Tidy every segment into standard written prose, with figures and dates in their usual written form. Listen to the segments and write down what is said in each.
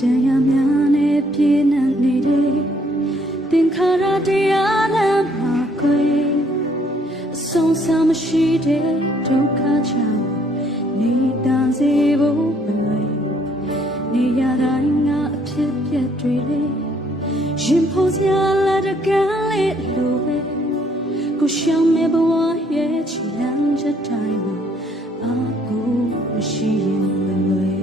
တရားများနဲ့ပြည့်နှံ့နေတဲ့သင်္ခါရတရားလမ်းမှာခွေအဆုံးအစမရှိတဲ့ဒုက္ခကြောင့်နေတန်စေဖို့မလွယ်နေရတိုင်းငါအဖြစ်ပြက်တွေလေရင်ဖို့စရာလက်တကမ်းလေးလိုပဲကိုရှောင်မဲ့ဘဝရဲ့ချီလမ်းချက်တိုင်းမှာအာကိုမရှိရင်မလွယ်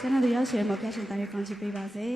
ကျွန်တော်တို့ရောက်ရှင်မှာပြရှင်တိုင်းကောင်းချီးပေးပါစေ